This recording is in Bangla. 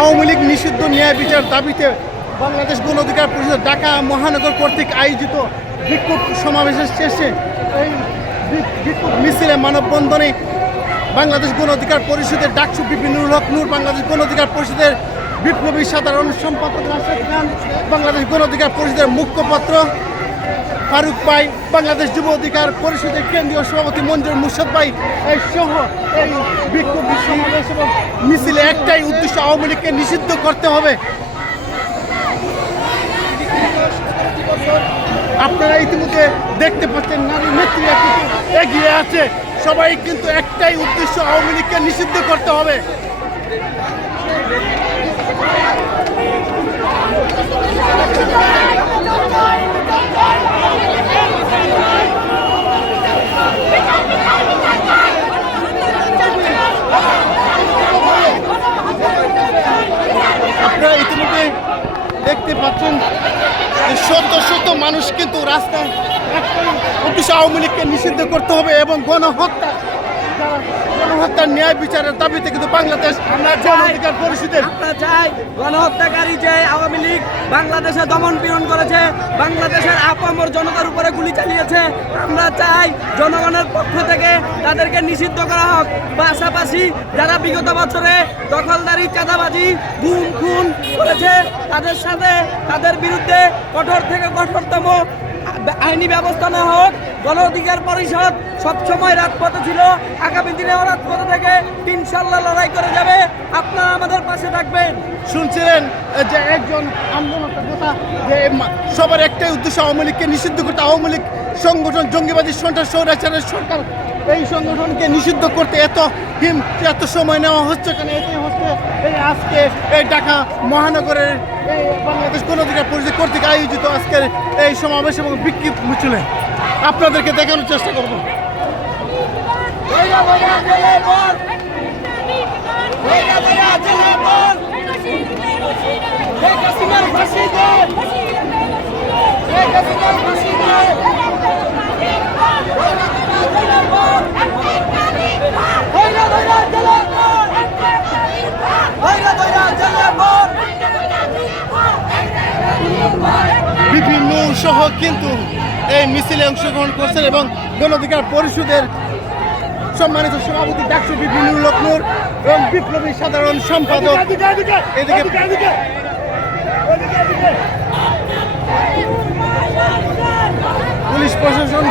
আওয়ামী লীগ নিষিদ্ধ ন্যায় বিচার দাবিতে বাংলাদেশ গণ অধিকার পরিষদ ঢাকা মহানগর কর্তৃক আয়োজিত বিক্ষোভ সমাবেশের শেষে এই বিক্ষোভ মিছিলে মানববন্ধনে বাংলাদেশ গণ অধিকার পরিষদের ডাকসু বিপিনুর হক নূর, বাংলাদেশ গণ অধিকার পরিষদের বিপ্লবী সাধারণ সম্পাদক রাশেদ খান, বাংলাদেশ গণ অধিকার পরিষদের মুখপাত্র ফারুক ভাই, বাংলাদেশ যুব অধিকার পরিষদের কেন্দ্রীয় সভাপতি মঞ্জুর মুর্শদ ভাই সহ এই বিক্ষোভ সমাবেশ এবং মিছিলে একটাই উদ্দেশ্য, আওয়ামী লীগকে নিষিদ্ধ করতে হবে। আপনারা ইতিমধ্যে দেখতে পাচ্ছেন নারী নেত্রীরা কিন্তু এগিয়ে আছে, সবাই কিন্তু একটাই উদ্দেশ্য, আওয়ামী লীগকে নিষিদ্ধ করতে হবে। আপনারা ইতিমধ্যে দেখতে পাচ্ছেন শত শত মানুষ কিন্তু রাস্তায় একটাই উদ্দেশ্য, আওয়ামী লীগকে নিষিদ্ধ করতে হবে এবং গণহত্যার ন্যায় বিচারের দাবিতে কিন্তু বাংলাদেশ গণ অধিকার পরিষদের আমরা চাই গণহত্যাকারী যে আওয়ামী লীগ বাংলাদেশে দমন পীড়ন করেছে, বাংলাদেশের আপামর জনতার উপরে গুলি চালিয়েছে, আমরা চাই জনগণের পক্ষ থেকে তাদেরকে নিষিদ্ধ করা হোক। পাশাপাশি যারা বিগত বছরে দখলদারি, চাঁদাবাজি, গুম খুন করেছে তাদের সাথে তাদের বিরুদ্ধে কঠোর থেকে কঠোরতম আইনি ব্যবস্থা নেওয়া হোক। গণ অধিকার পরিষদ সবসময় রাজপথে ছিল, আগামী দিনেও রাজপথে থেকে ইনশাল্লাহ লড়াই করে যাবে। আপনারা আমাদের পাশে থাকবেন। শুনছিলেন যে একজন আন্দোলনের কথা, যে সবার একটাই উদ্দেশ্য আওয়ামী লীগকে নিষিদ্ধ করতে। আওয়ামী লীগ সংগঠন জঙ্গিবাদী সন্ত্রাস স্বৈরাচারের সরকার, এই সংগঠনকে নিষিদ্ধ করতে এত সময় নেওয়া হচ্ছে কেন? এটাই হচ্ছে এই আজকে এই ঢাকা মহানগরের এই বাংলাদেশ গণ অধিকার পরিষদ কর্তৃক আয়োজিত আজকের এই সমাবেশ এবং বিক্ষোভ মিছিলে আপনাদেরকে দেখানোর চেষ্টা করব। বিভিন্ন সহ কিন্তু এই মিছিলে অংশগ্রহণ করছেন এবং গণ অধিকার পরিষদের সম্মানিত সভাপতি ডাকসু বিপিনুর হক নূর এবং বিপ্লবী সাধারণ সম্পাদক এদিকে পুলিশ প্রশাসন